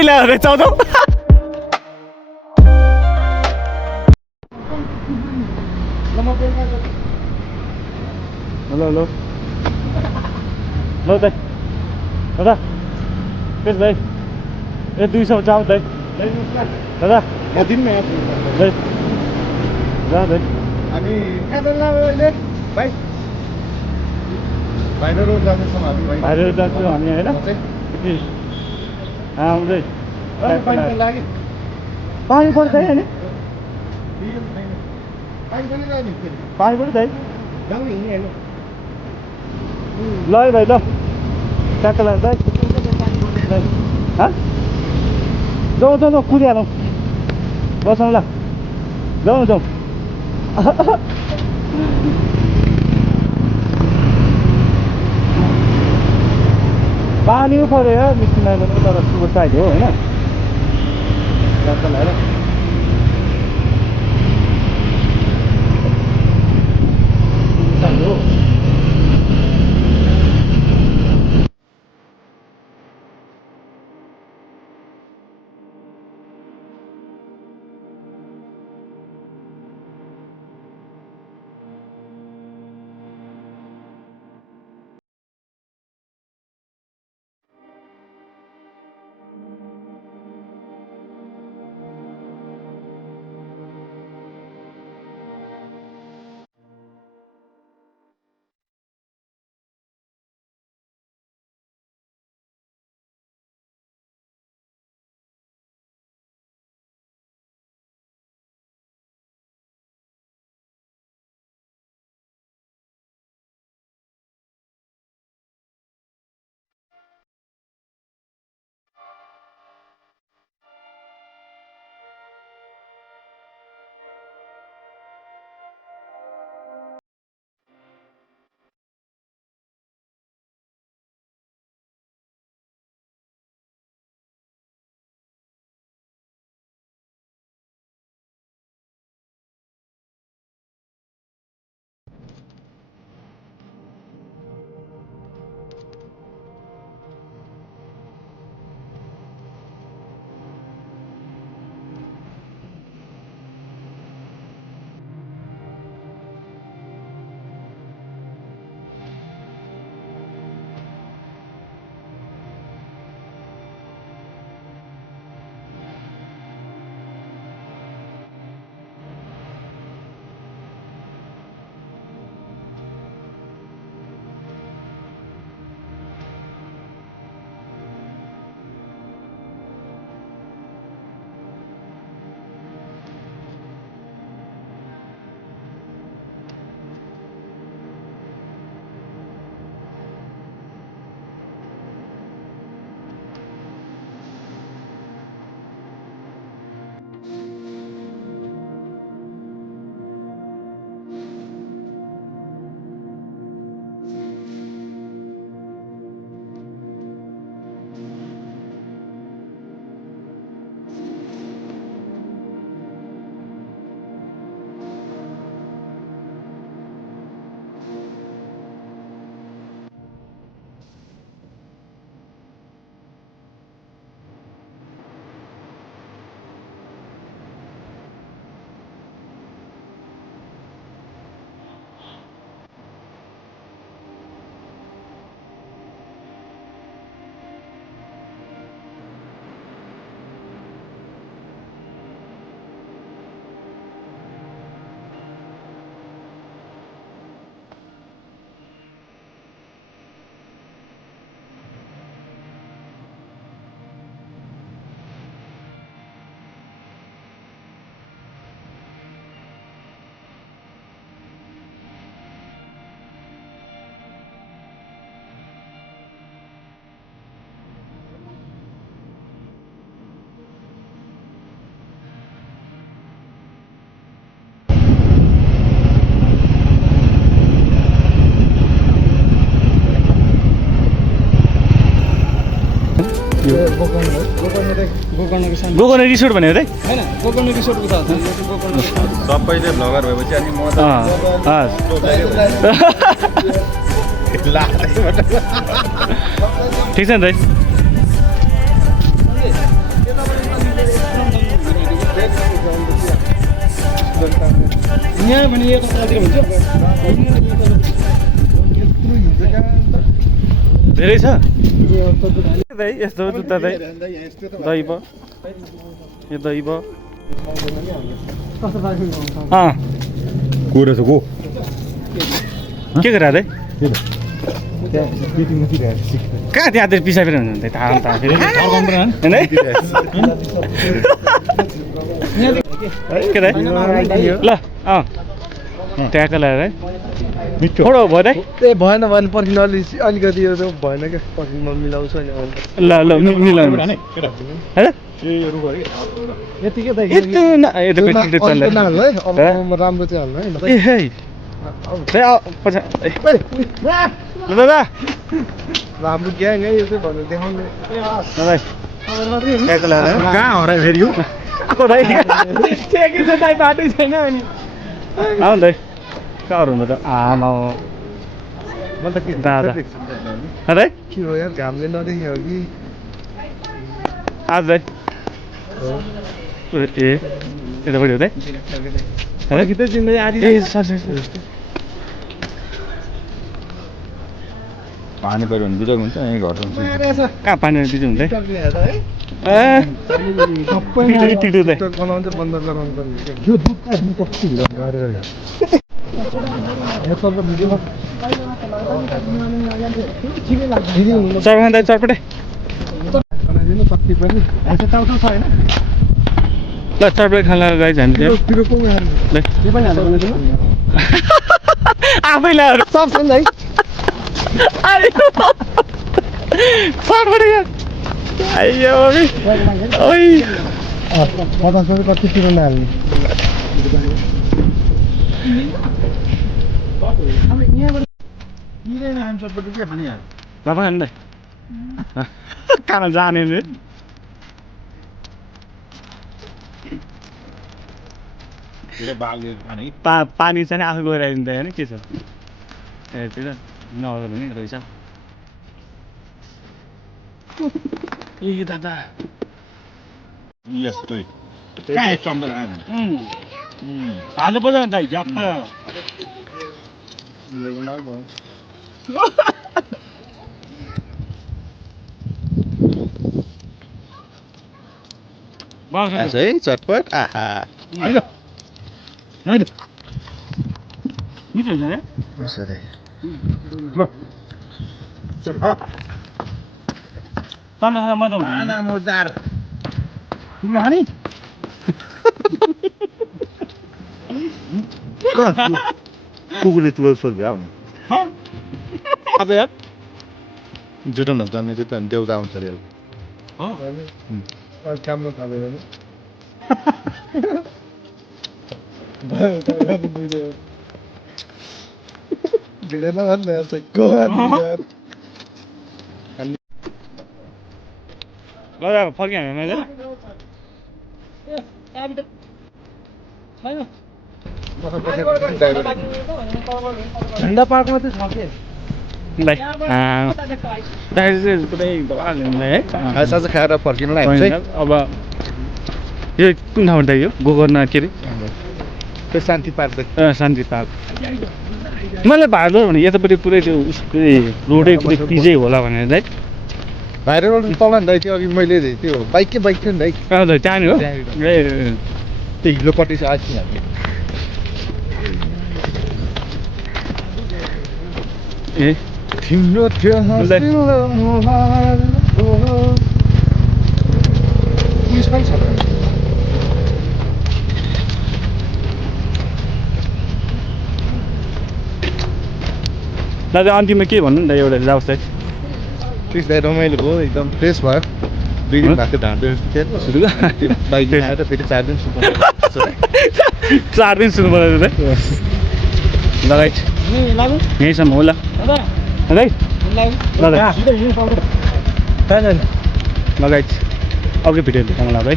पहिला रे 14 hello hello ल दाइ दादा पेस दाइ ए 200 चाउ दाइ दादा या दिन में दाइ जा दाइ अनि खाँदैन अहिले भाइ बाहिर रोड जाँदैछौँ हामी भाइ बाहिर जान्छु हामी हैन आउँदै पानी लाग्यो पानी पर्छ हैन पानी पनि लाग्यो नि पानी पर्छ दाइ जाउँ हिँड्ने हेर्नु ल है भाइ ल ट्याक्क लाग्छ दाइ हाँ जाउँ जाउँ जाउँ कुदिहालौँ बसौँ ल जाउँ जाउँ पानी पो पऱ्यो यार मिस्टी नाइलो तर सुगर साइड हो होइन ट्याक्क लगाएर हो गोकर्ण रिसोर्ट भनेको चाहिँ हैन गोकर्ण रिसोर्टको छ सबैले भ्लगर भएपछि अनि म ठिक छ नि दाइ यहाँ भने यो कतातिर हुन्छ धेरै छ दाइ यस्तो जुत्ता दाइ दही भयो यो दही भयो को रहेछ को के गरेर दाइ कहाँ त्यहाँतिर पिसाबेर हुन्छ थाहा फेरि के दाइ ल ट्याक्क लगाएर है मिठो थोडो भयो दाइ ए भएन भएन पर्खिन अलिकति यो भएन क्या पर्खिन म मिलाउँछु अनि ल ल मिलाउनु यतिकै त यस्तो नहाल्नु है अब राम्रो चाहिँ हाल्नु है ए है ल दादा राम्रो ग्याङ है यो चाहिँ भनेर देखाउने कहाँ हरायो फेरि बाटै छैन अनि आऊ दाइ कहाँ हुनु त आमा म त के दादा के हो यार घामले नदेख्यो कि आज दाइ ए यतापट्टि हो दाइ गीतै चिन्दै आदि ए सर पानी पऱ्यो भने बिजोग हुन्छ यहीँ घर कहाँ पानी बिजो हुन्छ बनाउँछ बन्द गराउनु पर्ने चटपटे ल चटपटे खाना गाई जान्छ आफै ल्याएर सक्छ नि है आइयो ओइ 50 रुपियाँ कति किलो नहाल्ने बाबा खानु दाइ कहाँ जाने रे पानी चाहिँ आफै गएर आइदिन्छ होइन के छ ए त्यो नगर भने रहेछ ए दादा हाल्नु पर्छ नि दाइ झ्याप्प है चटपट आहा मिठो हुन्छ कुकुरले तुलो सोध्यो अब यार जुटाउन जाने त्यो त देउता आउँछ अरे राम्रो खाँदैन फर्किहाल्यो मैले झन्डा पार्कमा चाहिँ छ के साँझ खाएर फर्किनुलाई अब यो कुन ठाउँ त यो गोकर्ण के अरे त्यो शान्ति पार्क शान्ति पार्क मैले भाइलो भने यतापट्टि पुरै त्यो उसको रोडै पुरै पिजै होला भनेर चाहिँ भाइरल रोड तल नि दाइ त्यो अघि मैले त्यो बाइक थियो नि दाइ त्यहाँनिर हो ए त्यो हिलोपट्टि चाहिँ आइसक्यो ए तिम्रो त्यो दादा अन्तिममा के भन्नु नि त एउटा जाओस् है त्यसलाई रमाइलो भयो एकदम फ्रेस भयो 2 दिन भएको ढाँडो बाइक आएर फेरि 4 दिन सुत्नु 4 दिन सुन्नु पर्यो लगाइ यहीँसम्म होला लगाइ अघि भिडियो देखाउनु ल भाइ